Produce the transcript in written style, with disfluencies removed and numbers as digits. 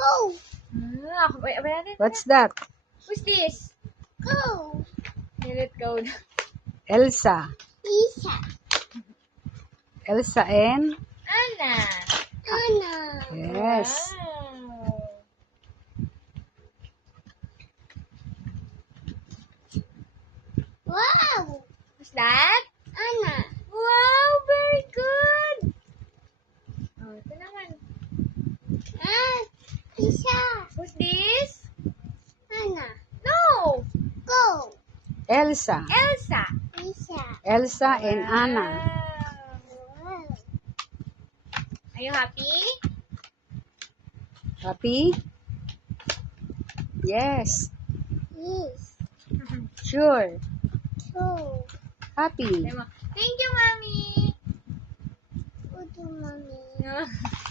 Go. What's that? Who's this? Go. Let go. Elsa. Lisa. Elsa and? Anna. Anna. Yes. Wow. Wow. Who's that? Anna. Wow, very good. Oh, ito naman. Lisa. Who's this? Anna. No. Go. Elsa. Elsa. Lisa. Elsa and Anna. Wow. Are you happy? Happy? Yes. Yes. Sure. Two. Happy. Thank you, Mommy. Good, mommy.